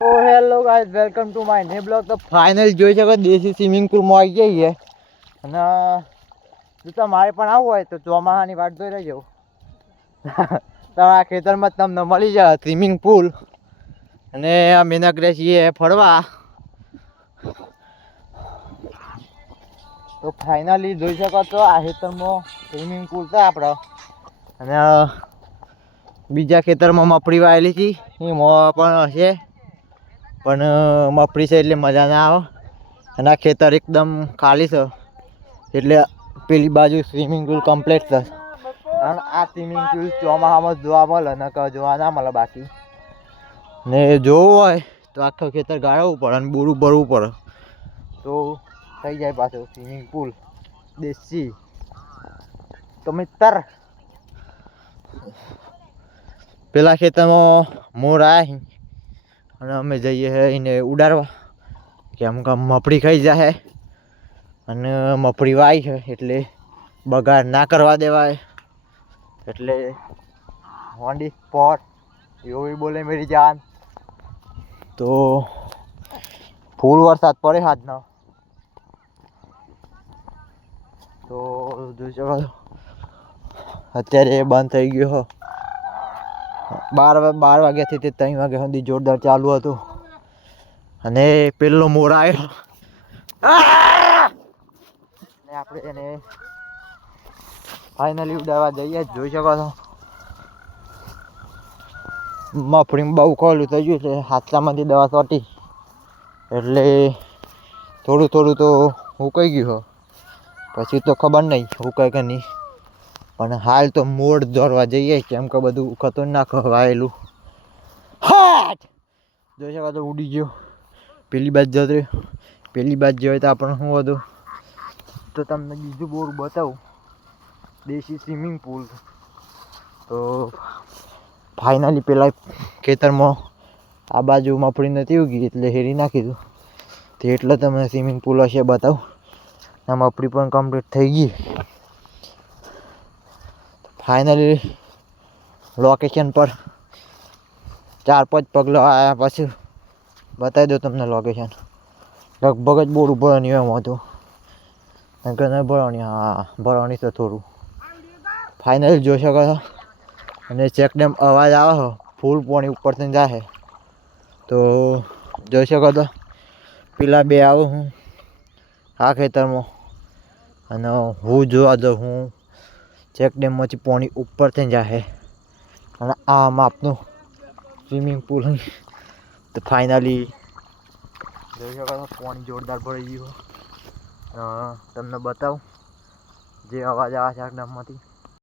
તો hello guys, welcome to my new blog. તો final જોઈ શકો દેશી સ્વિમિંગ પુલમાં આવી જઈએ. અને જો તમારે પણ આવવું હોય તો ચોમાસાની વાટ જોઈ રહેજો. તમારા ખેતરમાં તમને મળી જાય સ્વિમિંગ પુલ. અને અમે નગરે છીએ ફરવા. તો ફાઇનલી જોઈ શકો છો આ ખેતરમાં સ્વિમિંગ પુલ છે આપણો. અને બીજા ખેતરમાં મફળી વાયેલી હતી એમાં પણ હશે, પણ મફળી છે એટલે મજા ના આવે. અને આ ખેતર એકદમ ખાલી છે એટલે પેલી બાજુ સ્વિમિંગ પુલ કમ્પ્લીટ છે. અને આ સ્વિમિંગ પુલ ચોમાસામાં જોવા મળે ને જોવા ના મળે બાકી. ને જોવું હોય તો આખું ખેતર ગાળવું પડે અને બોરું ભરવું પડે તો થઈ જાય પાછું સ્વિમિંગ પુલ દેશી. તો મિત્ર પેલા ખેતરમાં મોર આવ્યા અને અમે જઈએ એને ઉડાડવા, કેમ કે મફળી ખાઈ જાય. અને મફળી વાઈ છે એટલે બગાડ ના કરવા દેવાય. એટલે ઓન ધી સ્પોટ એવું બોલે મેરી જાન. તો ફૂલ વરસાદ પડે આજનો. તો જોઈ શકો અત્યારે બંધ થઈ ગયો. 12 વાગ્યાથી તે 3 વાગ્યા સુધી જોરદાર ચાલુ હતું. અને પેલો મોર આવ્યો ને આપણે એને ફાઇનલી ઉડાડવા જઈએ. જોઈ શકો છો મફળીમાં બહુ ખોલું થઈ ગયું એટલે હાથલામાંથી દવા ચોટી એટલે થોડું થોડું તો ઉકાઈ ગયું. પછી તો ખબર નહીં ઉકાય કે નહીં, પણ હાલ તો મોર દોરવા જઈએ કેમ કે બધું ખતરનાક વાયેલું. જોઈ શકો તો ઉડી ગયો પેલી બાજુ જતો રહ્યો. પેલી બાજુ જોઈએ તો આપણે શું હતું તો તમને બીજું બોર બતાવું દેશી સ્વિમિંગ પુલ. તો ફાઇનલી પેલા ખેતરમાં આ બાજુ મફળી નથી ઉગી એટલે હેરી નાખી દઉં તે એટલે તમને સ્વિમિંગ પુલ હશે બતાવું. આ મફળી પણ કમ્પ્લીટ થઈ ગઈ. ફાઇનલી લોકેશન પર 4-5 પગલા આવ્યા પછી બતાવી દો તમને લોકેશન. લગભગ જ બોર ભરવાની એમ હતું કારણ કે નહીં ભરવાની. હા ભરવાની તો થોડું. ફાઇનલી જોઈ શકો છો અને ચેક ડેમ અવાજ આવે ફૂલ પાણી ઉપરથી જાય. તો જોઈ શકો તો પેલા બે આવું હું આ ખેતરમાં અને હું જોવા દઉં હું ચેક ડેમમાંથી પાણી ઉપરથી જાય. અને આ માપનું સ્વિમિંગ પુલ. તો ફાઇનલી જોઈ શકો છો પાણી જોરદાર ભરાઈ ગયું. તમને બતાવું જે અવાજ આવે ચેક ડેમમાંથી.